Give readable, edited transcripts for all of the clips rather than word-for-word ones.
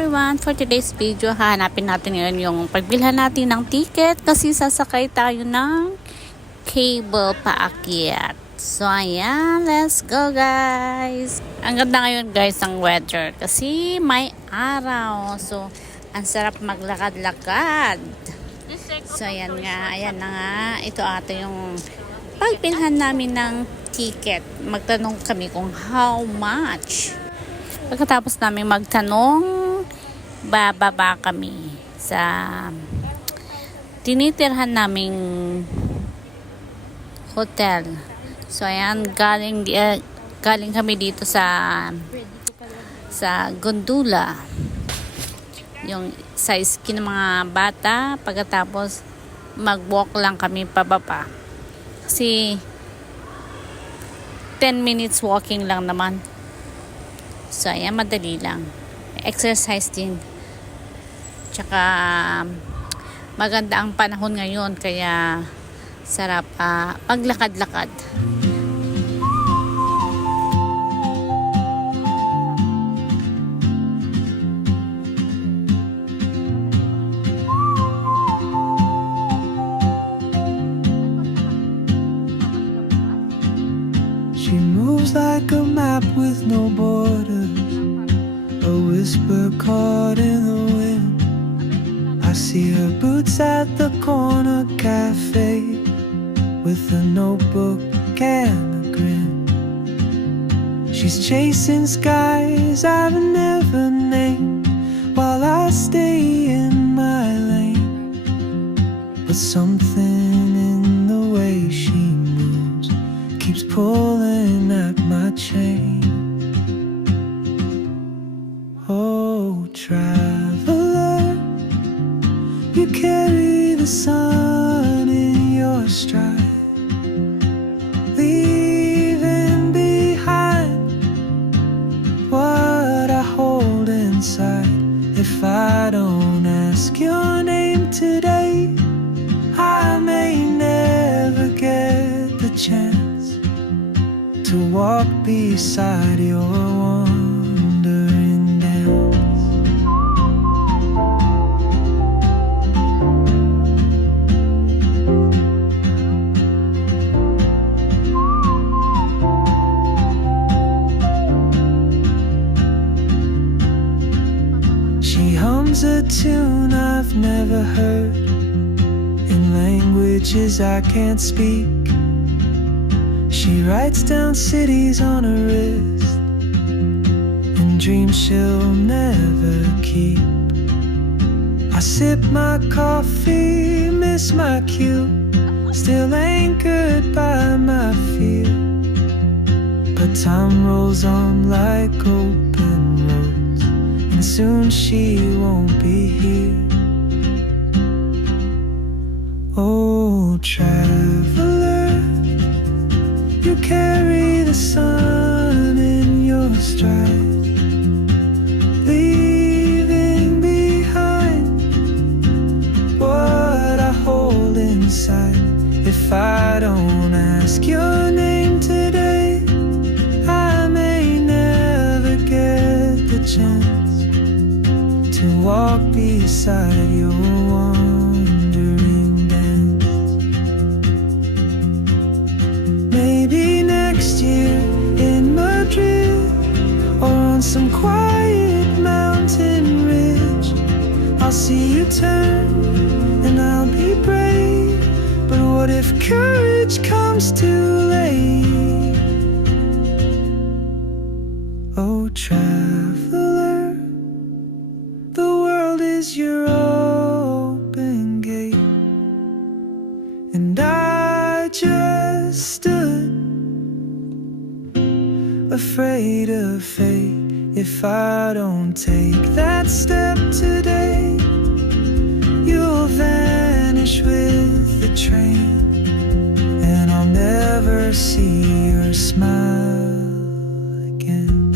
everyone! For today's video, hahanapin natin ngayon yung pagbilhan natin ng ticket kasi sasakay tayo ng cable paakyat. So ayan, let's go guys! Ang ganda ngayon guys ng weather kasi may araw. So ang sarap maglakad-lakad. So ayan nga, ayan na nga. Ito ata yung pagbilhan namin ng ticket. Magtanong kami kung how much. Pagkatapos namin magtanong, bababa kami sa tinitirhan naming hotel. So ayan, galing kami dito sa gondola. Yung sa ski ng mga bata, pagkatapos mag-walk lang kami pababa. Kasi 10 minutes walking lang naman. So, ayan, madali lang. Exercise din. Tsaka, maganda ang panahon ngayon, kaya sarap paglakad-lakad. She moves like a map with no borders, a whisper caught in the wind. I see her boots at the corner cafe with a notebook and a grin. She's chasing skies I've never named while I stay in my lane. But something in the way she moves keeps pulling at my chain. Oh, traveler, you carry the sun in your stride, leaving behind what I hold inside. If I don't ask your name today, I may never get the chance to walk beside your wandering dance. She hums a tune I've never heard in languages I can't speak. She writes down cities on her wrist and dreams she'll never keep. I sip my coffee, miss my cue, still anchored by my fear. But time rolls on like open roads, and soon she won't be here. Oh, traveler, you carry the sun in your stride, leaving behind what I hold inside. If I don't ask your name today, I may never get the chance to walk beside your wandering dance. Maybe next year in Madrid, or on some quiet mountain ridge, I'll see you turn and I'll be brave. But what if courage comes too late? Oh, traveler, the world is your open gate, and I just stood afraid of fate. If I don't take that step today, you'll vanish with the train, and I'll never see your smile again.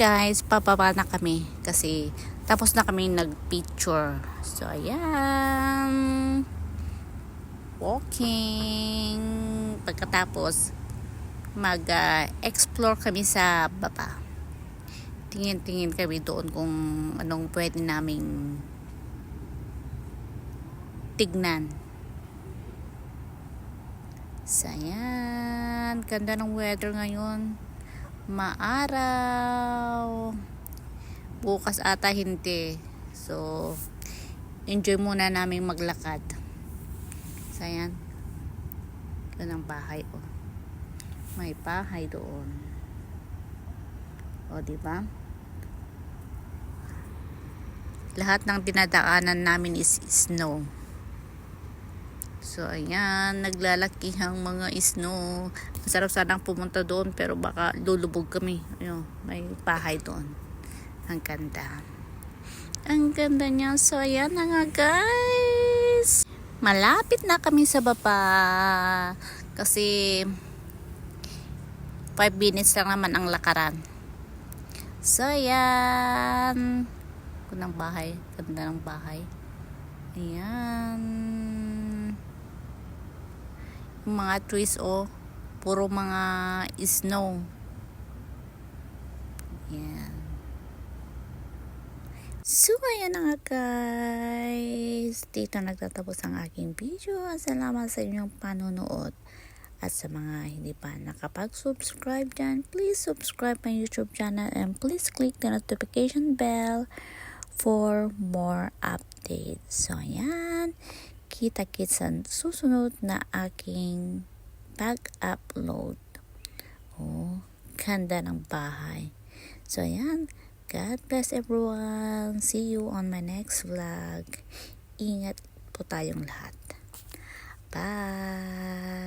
guys, pababa na kami kasi tapos na kami nag-picture. So ayan, walking. Pagkatapos mag-explore kami sa baba. Tingin-tingin kami doon kung anong pwede naming tignan. So ayan, ganda ng weather ngayon. Maaraw. Bukas ata hindi. So enjoy muna namin maglakad. So ayan, yun ang bahay. Oh, may bahay doon. O diba, lahat ng dinadaanan namin is snow. So ayan, naglalakihang mga snow. Masarap sanang pumunta doon pero baka lulubog kami. Ayun, may bahay doon. Ang ganda. Ang ganda niya. So ayan na nga guys. Malapit na kami sa baba. Kasi 5 minutes lang naman ang lakaran. So ayan. Kunang bahay. Ganda ng bahay. Ayan. Yung mga trees puro mga snow. Ayan. So ayan na nga guys. Dito nagtatapos ang aking video. Salamat sa inyong panonood. At sa mga hindi pa nakapag-subscribe dyan, please subscribe my YouTube channel and please click the notification bell for more updates. So ayan, kita-kits sa susunod na aking pag-upload. Oh, ganda ng bahay. So ayan, God bless everyone. See you on my next vlog. Ingat po tayong lahat. Bye!